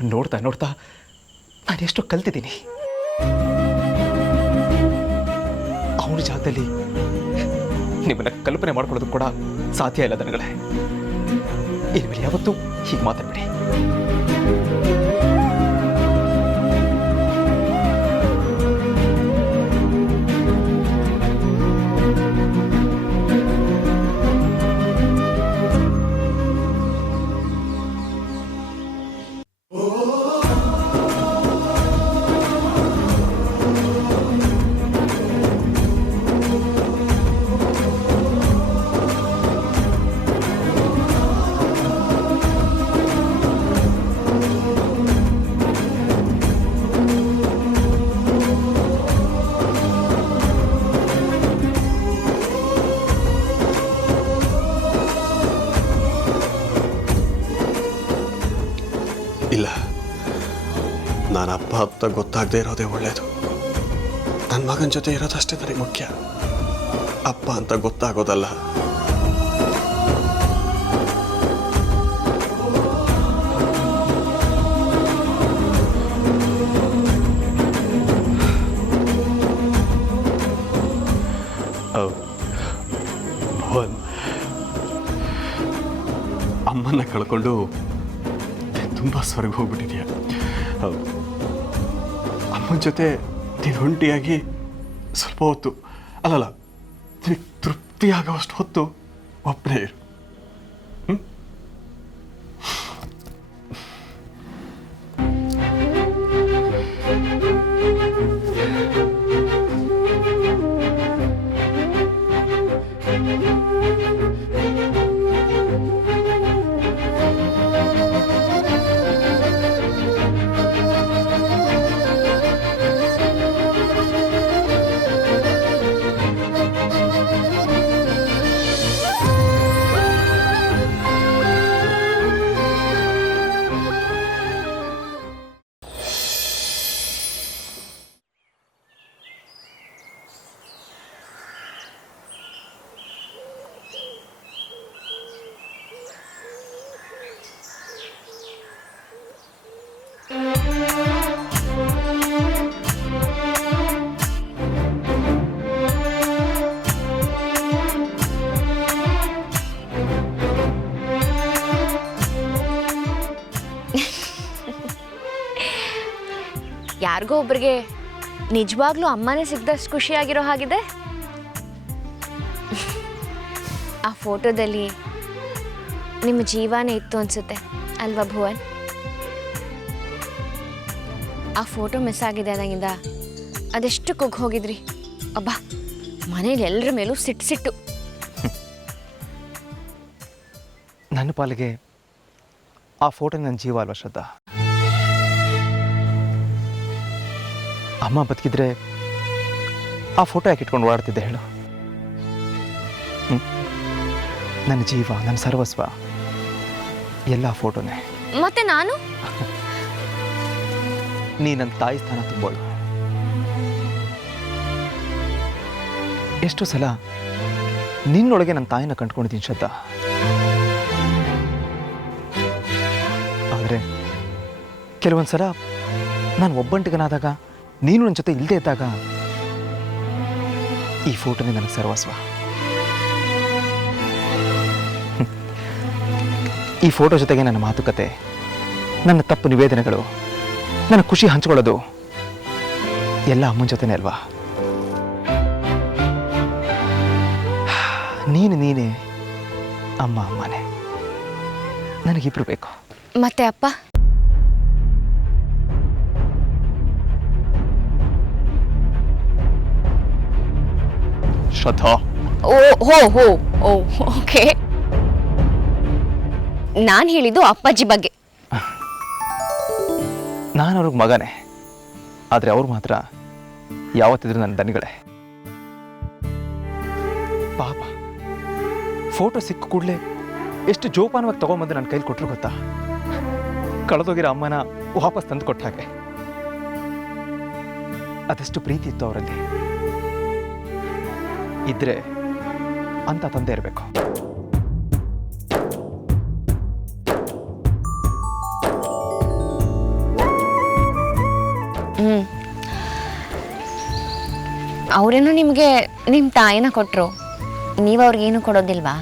ನಿಮ್ಮನ್ನು ನೋಡ್ತಾ ನೋಡ್ತಾ ನಾನು ಎಷ್ಟೋ ಕಲ್ತಿದ್ದೀನಿ. ಅವನ ಜಾಗದಲ್ಲಿ ನಿಮ್ಮನ್ನ ಕಲ್ಪನೆ ಮಾಡ್ಕೊಳ್ಳೋದು ಕೂಡ ಸಾಧ್ಯ ಇಲ್ಲ ದನಗಳೇ. ಇನ್ಮೇಲೆ ಯಾವತ್ತೂ ಹೀಗೆ ಮಾತಾಡಬೇಡಿ. ಇಲ್ಲ, ನಾನು ಅಪ್ಪ ಅಂತ ಗೊತ್ತಾಗದೇ ಇರೋದೇ ಒಳ್ಳೆಯದು. ನನ್ನ ಮಗನ ಜೊತೆ ಇರೋದಷ್ಟೇ ನನಗೆ ಮುಖ್ಯ, ಅಪ್ಪ ಅಂತ ಗೊತ್ತಾಗೋದಲ್ಲ. ಭುವನ್, ಅಮ್ಮನ್ನ ಕಳ್ಕೊಂಡು ತುಂಬ ಸ್ವರ್ಗ ಹೋಗ್ಬಿಟ್ಟಿದ್ಯಾ. ಅಮ್ಮನ ಜೊತೆ ನೀನು ಒಂಟಿಯಾಗಿ ಸ್ವಲ್ಪ ಹೊತ್ತು ಅಲ್ಲಲ್ಲ ನಿನಗೆ ತೃಪ್ತಿಯಾಗೋಷ್ಟು ಹೊತ್ತು ಒಬ್ಬನೇ ಇರು. ಯಾರಿಗೋ ಒಬ್ರಿಗೆ ನಿಜವಾಗ್ಲೂ ಅಮ್ಮನೇ ಸಿಗ್ದಷ್ಟು ಖುಷಿಯಾಗಿರೋ ಹಾಗಿದೆ. ಆ ಫೋಟೋದಲ್ಲಿ ನಿಮ್ಮ ಜೀವನೇ ಇತ್ತು ಅನ್ಸುತ್ತೆ ಅಲ್ವಾ ಭುವನ್? ಆ ಫೋಟೋ ಮಿಸ್ ಆಗಿದೆ ಅನ್ನಂಗಿಂದ ಅದೆಷ್ಟು ಕುಗ್ಗಿ ಹೋಗಿದ್ರಿ. ಅಬ್ಬಾ, ಮನೇಲಿ ಎಲ್ಲರ ಮೇಲೂ ಸಿಟ್ಟು. ನನ್ನ ಪಾಲಿಗೆ ಆ ಫೋಟೋ ನನ್ನ ಜೀವ ಅಲ್ವಾ ಶ್ರದ್ಧಾ? ಅಮ್ಮ ಬದುಕಿದ್ರೆ ಆ ಫೋಟೋ ಯಾಕೆ ಇಟ್ಕೊಂಡು ಓಡಾಡ್ತಿದ್ದೆ ಹೇಳು? ನನ್ನ ಜೀವ, ನನ್ನ ಸರ್ವಸ್ವ ಎಲ್ಲ ಫೋಟೋನೇ. ಮತ್ತೆ ನಾನು? ನೀ ನನ್ನ ತಾಯಿ ಸ್ಥಾನ ತುಂಬೋಳು. ಎಷ್ಟೋ ಸಲ ನಿನ್ನೊಳಗೆ ನನ್ನ ತಾಯಿನ ಕಂಡುಕೊಂಡಿದ್ದೀನಿ ಶ್ರದ್ಧಾ. ಆದರೆ ಕೆಲವೊಂದು ಸಲ ನಾನು ಒಬ್ಬಂಟಿಗನಾದಾಗ, ನೀನು ನನ್ನ ಜೊತೆ ಇಲ್ಲದೆ ಇದ್ದಾಗ ಈ ಫೋಟೋನೇ ನನಗೆ ಸರ್ವಸ್ವ. ಈ ಫೋಟೋ ಜೊತೆಗೆ ನನ್ನ ಮಾತುಕತೆ, ನನ್ನ ತಪ್ಪು ನಿವೇದನೆಗಳು, ನನ್ನ ಖುಷಿ ಹಂಚ್ಕೊಳ್ಳೋದು ಎಲ್ಲ ಅಮ್ಮನ ಜೊತೆನೇ ಅಲ್ವಾ? ನೀನೇ ಅಮ್ಮ, ಅಮ್ಮನೇ. ನನಗಿಬ್ರು ಬೇಕು. ಮತ್ತೆ ಅಪ್ಪ? ಶ್ರದ್ಧಾ, ಓಕೆ. ನಾನು ಹೇಳಿದ್ದು ಅಪ್ಪಾಜಿ ಬಗ್ಗೆ. ನಾನು ಅವ್ರಿಗೆ ಮಗನೇ, ಆದರೆ ಅವ್ರು ಮಾತ್ರ ಯಾವತ್ತಿದ್ರು ನನ್ನ ದನಿಗಳೇ. ಪಾಪ, ಫೋಟೋ ಸಿಕ್ಕ ಕೂಡಲೇ ಎಷ್ಟು ಜೋಪಾನವಾಗಿ ತಗೊಂಬಂದು ನನ್ನ ಕೈಲಿ ಕೊಟ್ಟರು ಗೊತ್ತಾ? ಕಳೆದೋಗಿರೋ ಅಮ್ಮನ ವಾಪಸ್ ತಂದು ಕೊಟ್ಟ ಹಾಗೆ. ಅದೆಷ್ಟು ಪ್ರೀತಿ ಇತ್ತು ಅವರಲ್ಲಿ. ಇದ್ರೆ ಅಂತ ತಂದೆ ಇರಬೇಕು. ಹ್ಞೂ ಅವರೇನೋ ನಿಮಗೆ ನಿಮ್ಮ ತಾಯಿನ ಕೊಟ್ಟರು, ನೀವು ಅವ್ರಿಗೇನು ಕೊಡೋದಿಲ್ವಾ?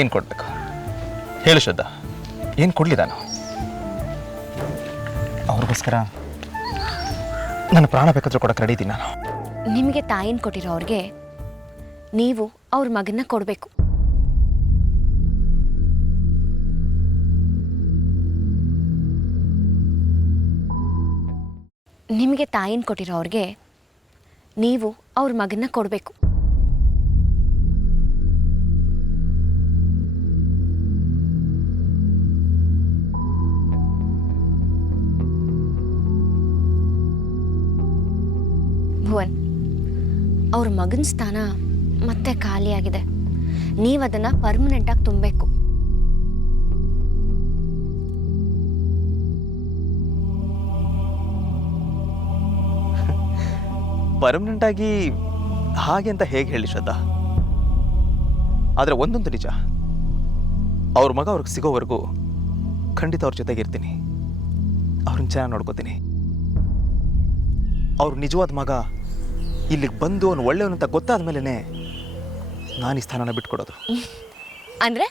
ಏನು ಕೊಡ್ಬೇಕು ಹೇಳು ಶ್ರದ್ಧಾ, ಏನು ಕೊಡಲಿ ನಾನು ಅವ್ರಿಗೋಸ್ಕರ? ನನ್ನ ಪ್ರಾಣ ಬೇಕಾದ್ರೂ ಕೊಡಕ್ಕೆ ರೆಡಿ ಇದ್ದೀನಿ ನಾನು. ನಿಮಗೆ ತಾಯಿನ ಕೊಟ್ಟಿರೋ ಅವ್ರಿಗೆ ನೀವು ಅವ್ರ ಮಗನ್ನ ಕೊಡಬೇಕು. ನಿಮಗೆ ತಾಯಿನ ಕೊಟ್ಟಿರೋ ಅವ್ರಿಗೆ ನೀವು ಅವ್ರ ಮಗನ್ನ ಕೊಡಬೇಕು. ಭುವನ್, ಅವ್ರ ಮಗನ ಸ್ಥಾನ ಮತ್ತೆ ಖಾಲಿಯಾಗಿದೆ. ನೀವು ಅದನ್ನು ಪರ್ಮನೆಂಟಾಗಿ ತುಂಬಬೇಕು. ಪರ್ಮನೆಂಟಾಗಿ ಹಾಗೆ ಅಂತ ಹೇಗೆ ಹೇಳಿ ಶ್ರದ್ಧಾ? ಆದರೆ ಒಂದೊಂದು ನಿಜ, ಅವ್ರ ಮಗ ಅವ್ರಿಗೆ ಸಿಗೋವರೆಗೂ ಖಂಡಿತ ಅವ್ರ ಜೊತೆಗಿರ್ತೀನಿ, ಅವ್ರನ್ನ ಚೆನ್ನಾಗಿ ನೋಡ್ಕೋತೀನಿ. ಅವ್ರ ನಿಜವಾದ ಮಗ ಇಲ್ಲಿಗೆ ಬಂದು ಅವ್ನು ಒಳ್ಳೆಯವನಂತ ಗೊತ್ತಾದ ಮೇಲೇ ನಾನು ಈ ಸ್ಥಾನನ ಬಿಟ್ಕೊಡೋದು. ಅಂದರೆ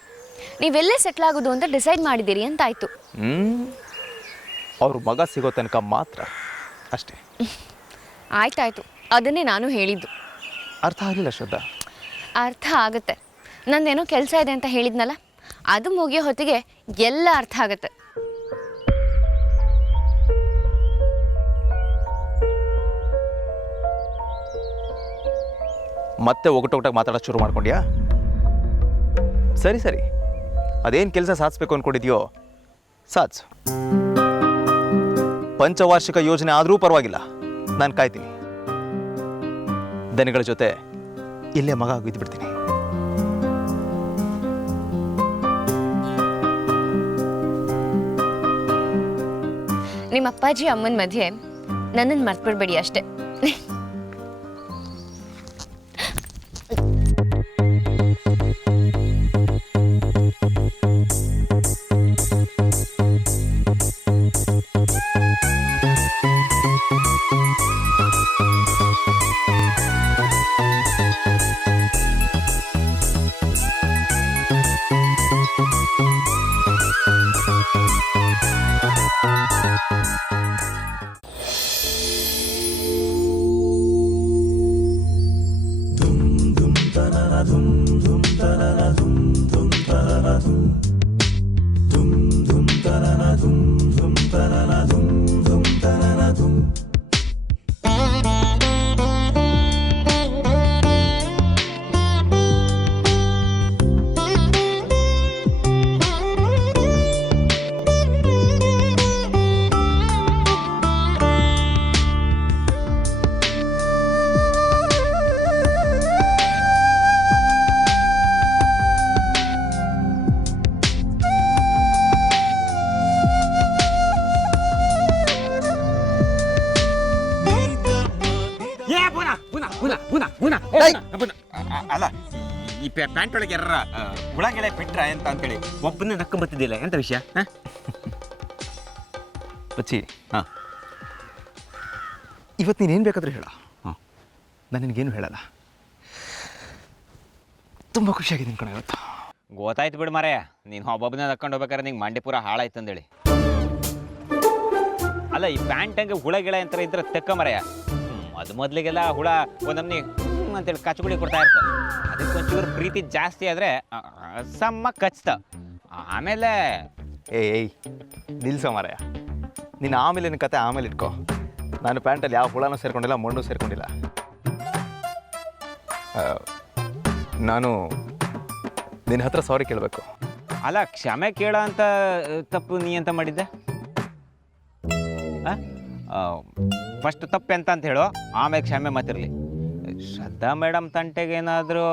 ನೀವೆಲ್ಲೇ ಸೆಟ್ಲ್ ಆಗೋದು ಅಂತ ಡಿಸೈಡ್ ಮಾಡಿದ್ದೀರಿ ಅಂತಾಯ್ತು. ಅವ್ರ ಮಗ ಸಿಗೋ ತನಕ ಮಾತ್ರ ಅಷ್ಟೇ. ಆಯ್ತಾಯ್ತು, ಅದನ್ನೇ ನಾನು ಹೇಳಿದ್ದು. ಅರ್ಥ ಆಗಲಿಲ್ಲ ಶ್ರದ್ಧಾ? ಅರ್ಥ ಆಗುತ್ತೆ. ನಂದೇನೋ ಕೆಲಸ ಇದೆ ಅಂತ ಹೇಳಿದ್ನಲ್ಲ, ಅದು ಮುಗಿಯೋ ಹೊತ್ತಿಗೆ ಎಲ್ಲ ಅರ್ಥ ಆಗುತ್ತೆ. ಮತ್ತೆ ಒಗಟೊಗಟಾಗಿ ಮಾತಾಡೋದು ಶುರು ಮಾಡ್ಕೊಂಡ್ಯಾ? ಸರಿ ಸರಿ, ಅದೇನು ಕೆಲಸ ಸಾಧಿಸ್ಬೇಕು ಅಂದ್ಕೊಂಡಿದ್ಯೋ ಸಾಧಿಸು. ಪಂಚವಾರ್ಷಿಕ ಯೋಜನೆ ಆದರೂ ಪರವಾಗಿಲ್ಲ, ನಾನು ಕಾಯ್ತೀನಿ. ದನಿಗಳ ಜೊತೆ ಇಲ್ಲೇ ಮಗ ಆಗಿದ್ದು ಬಿಡ್ತೀನಿ. ನಿಮ್ಮ ಅಪ್ಪಾಜಿ ಅಮ್ಮನ ಮಧ್ಯೆ ನನ್ನನ್ನು ಮರ್ತ್ಬಿಡ್ಬೇಡಿ ಅಷ್ಟೇ. ಅಲ್ಲ ಈ ಪ್ಯಾಂಟ್ ಒಳಗೆ ಯಾರ ಹುಳಗೆಳೆ ಬಿಟ್ರ ಅಂತ ಅಂತೇಳಿ ಒಬ್ಬನೇ ನಕ್ಕೊಂಬತ್ತಿದ್ದಿಲ್ಲ. ಎಂತ ವಿಷಯ? ಬಚ್ಚಿ, ಹಾಂ, ಇವತ್ತು ನೀನೇನು ಬೇಕಾದರೂ ಹೇಳ, ಹಾಂ, ನಾನು ನಿನಗೇನು ಹೇಳಲ್ಲ. ತುಂಬ ಖುಷಿಯಾಗಿದ್ದೀನಿ ಕಣ ಇವತ್ತು. ಗೊತ್ತಾಯ್ತು ಬಿಡು ಮಾರೇ, ನೀನು ಒಬ್ಬೊಬ್ಬನೇ ನಕ್ಕೊಂಡು ಹೋಗ್ಬೇಕಾದ್ರೆ ನಿಂಗೆ ಮಂಡಿ ಪೂರ ಹಾಳಾಯ್ತು ಅಂದೇಳಿ. ಅಲ್ಲ, ಈ ಪ್ಯಾಂಟಂಗೆ ಹುಳಗಿಳೆ ಅಂತ ಇದ್ರೆ ತೆಕ್ಕ ಮರೆಯ. ಅದು ಮೊದಲಿಗೆಲ್ಲ ಹುಳ ಒಂದೊಮ್ಮೆ ಅಂತೇಳಿ ಕಚ್ಗುಳಿ ಕೊಡ್ತಾ ಇರ್ತ. ಅದಕ್ಕೆ ಒಂಚೂರು ಪ್ರೀತಿ ಜಾಸ್ತಿ ಆದರೆ ಸಮ್ಮ ಕಚ್ತ. ಆಮೇಲೆ ಏಯ್ ನಿಲ್ಸೋ ಮಾರಾಯ, ನೀನು ಆಮೇಲೆ ಕತೆ ಆಮೇಲೆ ಇಟ್ಕೋ. ನಾನು ಪ್ಯಾಂಟಲ್ಲಿ ಯಾವ ಹುಳನೂ ಸೇರ್ಕೊಂಡಿಲ್ಲ, ಮಣ್ಣು ಸೇರ್ಕೊಂಡಿಲ್ಲ. ನಾನು ನಿನ್ನ ಹತ್ರ ಸಾರಿ ಕೇಳಬೇಕು. ಅಲ್ಲ, ಕ್ಷಮೆ ಕೇಳ ಅಂತ ತಪ್ಪು ನೀ ಅಂತ ಮಾಡಿದ್ದೆ? ಫಸ್ಟ್ ತಪ್ಪು ಎಂತ ಅಂತ ಹೇಳು, ಆಮೇಲೆ ಕ್ಷಮೆ ಮಾತಿರಲಿ. ಶ್ರದ್ಧಾ ಮೇಡಮ್ ತಂಟೆಗೆ ಏನಾದರೂ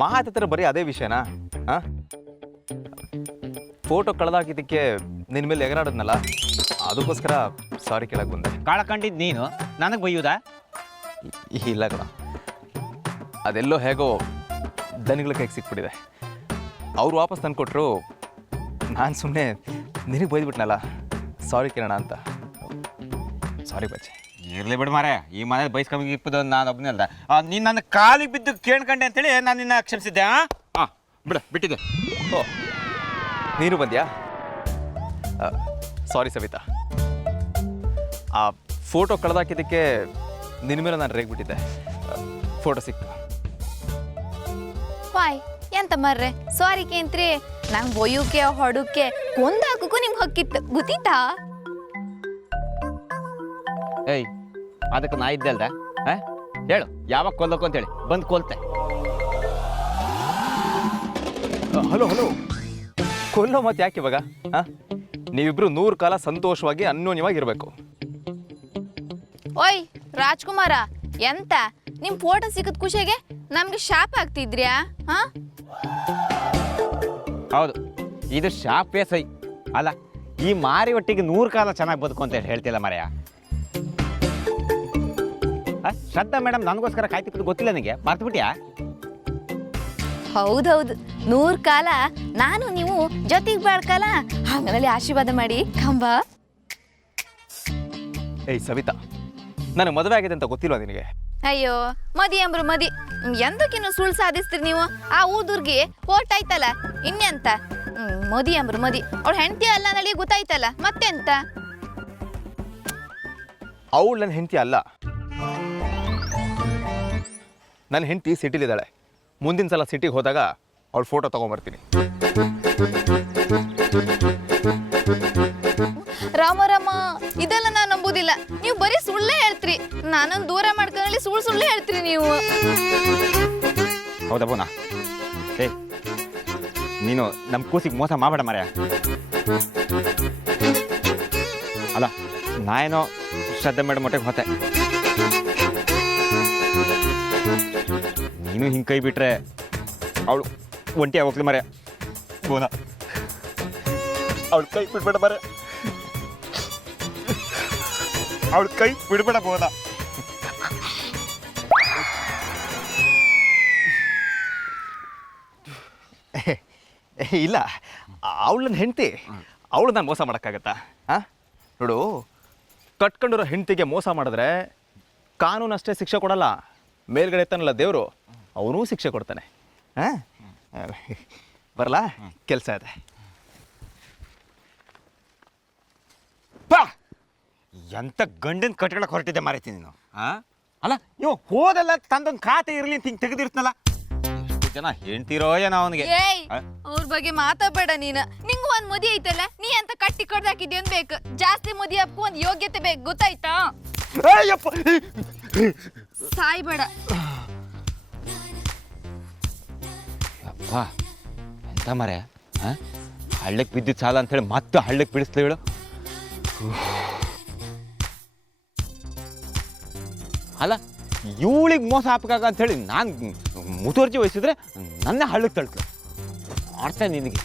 ಮಾತಾಡ್ತಾರೆ ಬರೀ ಅದೇ ವಿಷಯನಾ? ಹಾಂ, ಫೋಟೋ ಕಳೆದಾಕಿದ್ದಕ್ಕೆ ನಿನ್ನ ಮೇಲೆ ಎಗರಾಡದ್ನಲ್ಲ, ಅದಕ್ಕೋಸ್ಕರ ಸಾರಿ ಕೇಳಕ್ಕೆ ಬಂದೆ. ಕಾಳಕಂಡಿದ್ದು ನೀನು ನನಗೆ ಬೈಯುವುದಾ? ಇಲ್ಲ ಕಣ, ಅದೆಲ್ಲೋ ಹೇಗೋ ದನಿಗಳ ಕೈಗೆ ಸಿಕ್ಬಿಟ್ಟಿದೆ. ಅವ್ರು ವಾಪಸ್ ತಂದುಕೊಟ್ರು, ನಾನು ಸುಮ್ಮನೆ ನಿನಗೆ ಬೈದ್ಬಿಟ್ನಲ್ಲ, ಸಾರಿ ಕಿರಣ ಅಂತ. ಸಾರಿ ಬಚ್ಚಿ. ಇರಲಿ ಬಿಡು ಮಾರೆ, ಈ ಮನೇಲಿ ಬೈಸ್ಕೊಂಡ್ ಇಪ್ಪದು ನಾನು ಒಬ್ಬನೇ ಅಲ್ಲ. ನೀನು ನನ್ನ ಕಾಲಿಗೆ ಬಿದ್ದು ಕೇಳ್ಕೊಂಡೆ ಅಂತೇಳಿ ನಾನು ನಿನ್ನ ಕ್ಷಮಿಸಿದ್ದೆ. ಹಾಂ ಬಿಟ್ಟಿದ್ದೆ. ಓ, ನೀನು ಬಂದ್ಯಾ? ಸಾರಿ ಸವಿತಾ, ಆ ಫೋಟೋ ಕಳೆದಾಕಿದ್ದಕ್ಕೆ ನಿನ್ನ ಮೇಲೆ ನಾನು ರೇಗ್ಬಿಟ್ಟಿದ್ದೆ. ಫೋಟೋ ಸಿಕ್ತು. ವಾಯ್ ಎಂತ ಮರ್ರೆ ಸಾರಿ ಕೇಂತ್ರಿ, ನಂಗೆ ಬೊಯ್ಯುಕೆ ಹೊಡುಕೆ ಕೊಂದಾಕಕ್ಕೂ ನಿಮ್ಗೆ ಹಕ್ಕಿತ್ತು ಗೊತ್ತಿತ್ತಾ? ಏಯ್, ಅದಕ್ಕೆ ನಾ ಇದ್ದೆ ಅಲ್ದ? ಹೇಳು ಯಾವಾಗ ಕೊಲ್ಲೋಕು ಅಂತೇಳಿ ಬಂದು ಕೊಲ್ತೆ. ಹಲೋ ಹಲೋ, ಕೊಲ್ಲೋ ಮತ್ತೆ ಯಾಕೆ ಇವಾಗ? ನೀವಿಬ್ರು 100 ಕಾಲ ಸಂತೋಷವಾಗಿ ಅನ್ಯೋನ್ಯವಾಗಿರ್ಬೇಕು. ಓಯ್ ರಾಜ್ಕುಮಾರ, ಎಂತ ನಿಮ್ ಫೋಟೋ ಸಿಕ್ಕದ ಖುಷಿಗೆ ನಮ್ಗೆ ಶಾಪ್ ಆಗ್ತಿದ್ರ್ಯಾ? ಹಾ ಹೌದು, ಇದು ಶಾಪೇ ಸೈ ಅಲ್ಲ. ಈ ಮಾರಿ ಒಟ್ಟಿಗೆ 100 ಕಾಲ ಚೆನ್ನಾಗಿ ಬದುಕು ಅಂತ ಹೇಳ್ತಿಲ್ಲ ಮರೆಯ. ಶ್ರದ್ಧಾ ಮೇಡಮ್ ನನಗೋಸ್ಕರ ಕಾಯ್ತಿದ್ದು ಗೊತ್ತಿಲ್ಲ ನನಗೆ, ಮರ್ತ್ಬಿಟ್ಯಾ? ಹೌದೌದು, 100 ಕಾಲ ನಾನು ನೀವು ಜೊತೆಗೆ ಬಾಳ್ಕಲ್ಲ, ಹಂಗನಲ್ಲಿ ಆಶೀರ್ವಾದ ಮಾಡಿ ಕಂಬ. ಏಯ್ ಸವಿತಾ, ನನಗೆ ಮದುವೆ ಆಗಿದೆ ಅಂತ ಗೊತ್ತಿಲ್ವಾ ನಿನಗೆ? ಅಯ್ಯೋ ಮದಿ ಅಂಬ್ರು ಮದಿ, ಎಂದಕ್ಕಿನ್ನು ಸುಳ್ಳು ಸಾಧಿಸ್ತೀರಿ ನೀವು? ಆ ಊದುರ್ಗಿ ಹೊರ್ಟಾಯ್ತಲ್ಲ ಇನ್ನೆಂತ? ಮದಿ ಅಂಬ್ರು ಮದಿ, ಅವಳು ಹೆಂಡತಿ ಅಲ್ಲ ನಳಿ ಗೊತ್ತಾಯ್ತಲ್ಲ, ಮತ್ತೆಂತ? ಅವಳು ನನ್ನ ಹೆಂಡತಿ ಅಲ್ಲ, ನನ್ನ ಹೆಂಡತಿ ಸಿಟಿಲಿದ್ದಾಳೆ. ಮುಂದಿನ ಸಲ ಸಿಟಿಗೆ ಹೋದಾಗ ಅವಳು ಫೋಟೋ ತಗೊಂಬರ್ತೀನಿ. ರಾಮ ರಾಮ, ಇದೆಲ್ಲ ನಾನು ನಂಬುದಿಲ್ಲ. ನೀವು ಬರೀ ಸುಳ್ಳೇ ಹೇಳ್ತೀರಿ, ನಾನೊಂದು ದೂರ ಮಾಡ್ಕೊಂಡಲ್ಲಿ ಸುಳ್ಳು ಹೇಳ್ತೀರಿ ನೀವು. ಹೌದಾ ಬೋನಾ? ಏ ನೀನು ನಮ್ಮ ಕೂಸಿಗೆ ಮೋಸ ಮಾಡಬೇಡ ಮರೆಯ. ಅಲ್ಲ ನಾನೇನೋ ಶ್ರದ್ಧಾ ಮೇಡಮ್ ಮೊಟ್ಟೆಗೆ ಹೋತೆ, ನೀನು ಹಿಂಗೆ ಕೈ ಬಿಟ್ರೆ ಅವಳು ಒಂಟಿ ಹೋಗ್ಲಿ ಮರೆ. ಬೋನಾ, ಅವಳು ಕೈ ಬಿಡ್ಬೇಡ ಮರೆ, ಅವಳು ಕೈ ಬಿಡ್ಬೇಡ ಬೋನಾ. ಇಲ್ಲ, ಅವಳು ನನ್ನ ಹೆಂಡತಿ, ಅವಳು ನಾನು ಮೋಸ ಮಾಡೋಕ್ಕಾಗತ್ತಾ? ನೋಡು, ಕಟ್ಕೊಂಡಿರೋ ಹೆಂಡತಿಗೆ ಮೋಸ ಮಾಡಿದ್ರೆ ಕಾನೂನು ಅಷ್ಟೇ ಶಿಕ್ಷೆ ಕೊಡಲ್ಲ, ಮೇಲ್ಗಡೆ ಎತ್ತಾನಲ್ಲ ದೇವರು, ಅವನೂ ಶಿಕ್ಷೆ ಕೊಡ್ತಾನೆ. ಬರಲಾ? ಕೆಲಸ ಇದೆ. ಬಾ, ಎಂತ ಗಂಡನ ಕಟ್ಕೊಳಕ್ಕೆ ಹೊರಟಿದ್ದೆ ಮಾರೈತಿ ನೀನು. ಅಲ್ಲ ಇವ್ ಹೋದಲ್ಲ ತಂದೊಂದು ಖಾತೆ ಇರಲಿ ಅಂತ ಹಿಂಗೆ ತೆಗೆದಿರ್ತನಲ್ಲ, ಎಷ್ಟು ಜನ ಹೇಳ್ತಿರೋ ಏನೋ ಅವನಿಗೆ. ಏಯ್ ಅವ್ರ ಬಗ್ಗೆ ಮಾತಾಡಬೇಡ ನೀನು. ನಿಂಗೂ ಒಂದ್ ಮದಿ ಐತಲ್ಲ, ನೀ ಅಂತ ಕಟ್ಟಿ ಕೊಡ್ದಾಕಿದ್ಯ ಬೇಕು. ಜಾಸ್ತಿ ಮದಿ ಹಬ್ಬಕ್ಕೂ ಒಂದು ಯೋಗ್ಯತೆ ಬೇಕು, ಗೊತ್ತಾಯ್ತಾ? ಸಾಯ್ಬೇಡ. ಅಪ್ಪ ಎಂತ ಮರೆ, ಹಳ್ಳಕ್ಕೆ ಬಿದ್ದಿದ್ದು ಸಾಲ ಅಂತೇಳಿ ಮತ್ತೆ ಹಳ್ಳಕ್ಕೆ ಬಿಡಿಸ್ಲಿ ಹೇಳು. ಅಲ್ಲ ಇವಳಿಗೆ ಮೋಸ ಹಾಪಕ್ಕಾಗ ಅಂಥೇಳಿ ನಾನು ಮುತುವರ್ಜಿ ವಹಿಸಿದ್ರೆ ನನ್ನ ಹಳ್ಳಕ್ಕೆ ತಳ್ಕ ಮಾಡ್ತೇನೆ ನಿನಗೆ.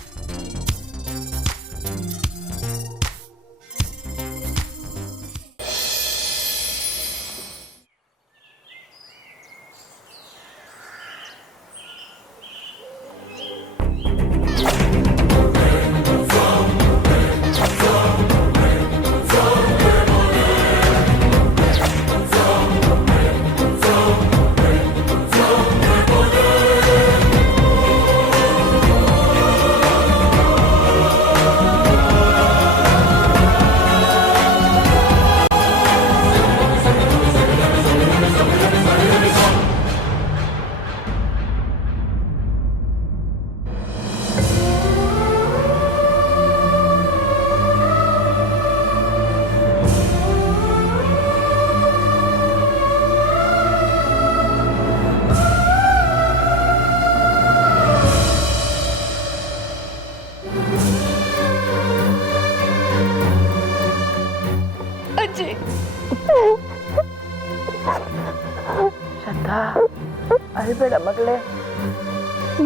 ಅಳ್ಬೇಡ ಮಗಳೇ,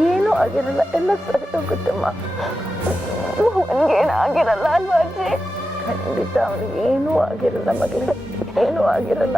ಏನೂ ಆಗಿರಲ್ಲ, ಎಲ್ಲ ಸರಿ ಹೋಗುತ್ತಮ್ಮ. ಅವನಿಗೇನು ಆಗಿರಲ್ಲ ಅಲ್ವಾ ಅಜ್ಜಿ? ಖಂಡಿತ ಅವನಿಗೆ ಏನೂ ಆಗಿರಲ್ಲ ಮಗಳೇ, ಏನೂ ಆಗಿರಲ್ಲ.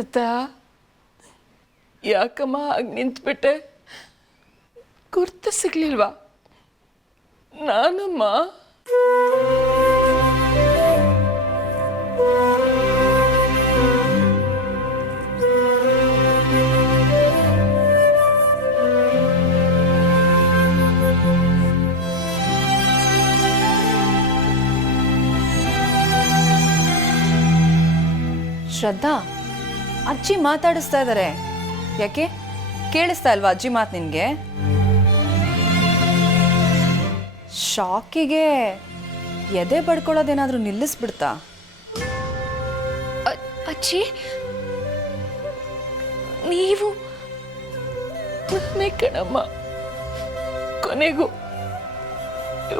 ಶ್ರದ್ಧಾ, ಯಾಕಮ್ಮ ಹಾಗೆ ನಿಂತ್ಬಿಟ್ಟೆ? ಗುರ್ತು ಸಿಗ್ಲಿಲ್ವಾ? ನಾನಮ್ಮ. ಶ್ರದ್ಧಾ, ಅಜ್ಜಿ ಮಾತಾಡಿಸ್ತಾ ಇದ್ದಾರೆ. ಯಾಕೆ ಕೇಳಿಸ್ತಾ ಇಲ್ವಾ ಅಜ್ಜಿ ಮಾತು ನಿನಗೆ? ಶಾಕಿಗೆ ಎದೆ ಬಡ್ಕೊಳ್ಳೋದೇನಾದ್ರೂ ನಿಲ್ಲಿಸ್ಬಿಡ್ತಾ? ಅಜ್ಜಿ, ನೀವು ನಾನೇ ಕಣಮ್ಮ. ಕೊನೆಗೂ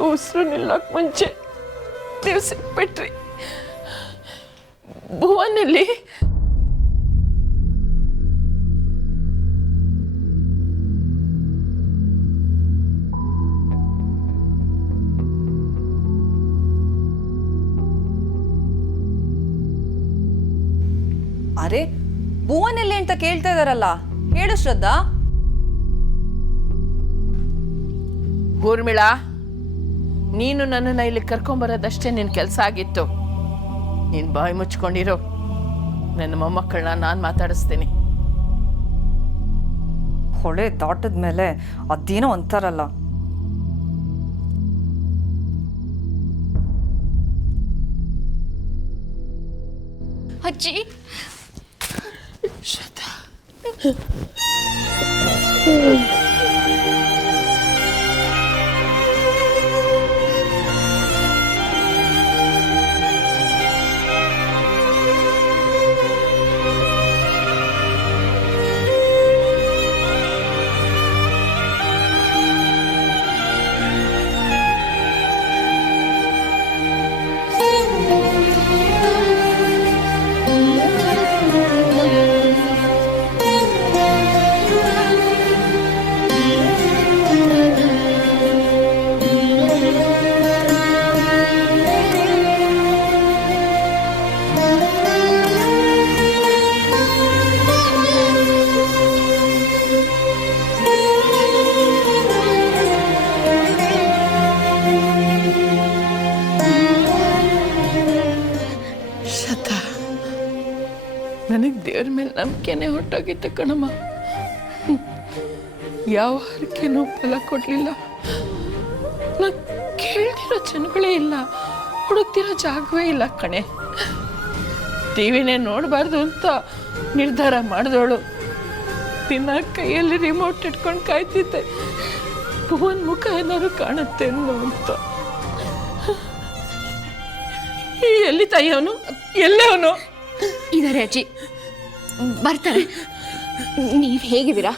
ಉಸಿರು ನಿಲ್ಲಕ್ ಮುಂಚೆ ನೀವು ಸಿಕ್ಬಿಟ್ರಿ. ಭುವನಲ್ಲಿ ಅರೆ, ಭುವನ್ ಎಲ್ಲಿ ಅಂತ ಕೇಳ್ತಾ ಇದಾರಲ್ಲ, ಹೇಳು ಶ್ರದ್ಧಾ. ಊರ್ಮಿಳಾ, ನೀನು ನನ್ನನ್ನು ಇಲ್ಲಿ ಕರ್ಕೊಂಬರೋದಷ್ಟೇ ನಿನ್ನ ಕೆಲಸ ಆಗಿತ್ತು. ನೀನು ಬಾಯಿ ಮುಚ್ಕೊಂಡಿರೋ. ನನ್ನ ಮೊಮ್ಮಕ್ಕಳನ್ನ ನಾನು ಮಾತಾಡಿಸ್ತೀನಿ. ಹೊಳೆ ದಾಟದ ಮೇಲೆ ಅದೇನೋ ಅಂತಾರಲ್ಲ, ಅಜ್ಜಿ. ಶ್ರದ್ಧಾ, ನನಗೆ ದೇವ್ರ ಮೇಲೆ ನಂಬಿಕೆನೇ ಹೊಟ್ಟೋಗಿತ್ತು ಕಣಮ್ಮ. ಯಾವ ಹರಕೆನೂ ಫಲ ಕೊಡಲಿಲ್ಲ. ನಾನು ಕೇಳ್ತಿರೋ ಜನಗಳೇ ಇಲ್ಲ, ಹುಡುಕ್ತಿರೋ ಜಾಗವೇ ಇಲ್ಲ ಕಣೆ. ಟಿವಿನೇ ನೋಡಬಾರ್ದು ಅಂತ ನಿರ್ಧಾರ ಮಾಡಿದವಳು ದಿನ ಕೈಯಲ್ಲಿ ರಿಮೋಟ್ ಇಟ್ಕೊಂಡು ಕಾಯ್ತಿದ್ದೆ, ಭುವನ್ ಮುಖ ಏನಾದ್ರು ಕಾಣುತ್ತೆ ಅಂತ. ಎಲ್ಲಿ ತಾಯಿ ಅವನು? ಎಲ್ಲೇ ಅವನು? ಇದಾರೆ ಅಜ್ಜಿ, ಬರ್ತಾರೆ. ನೀವು ಹೇಗಿದ್ದೀರಾ?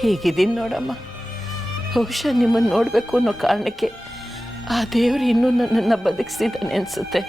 ಹೀಗಿದ್ದೀನಿ ನೋಡಮ್ಮ. ಬಹುಶಃ ನಿಮ್ಮನ್ನು ನೋಡಬೇಕು ಅನ್ನೋ ಕಾರಣಕ್ಕೆ ಆ ದೇವರು ಇನ್ನೂ ನನ್ನನ್ನು ಬದುಕಿಸಿದ್ದಾನೆ ಅನಿಸುತ್ತೆ.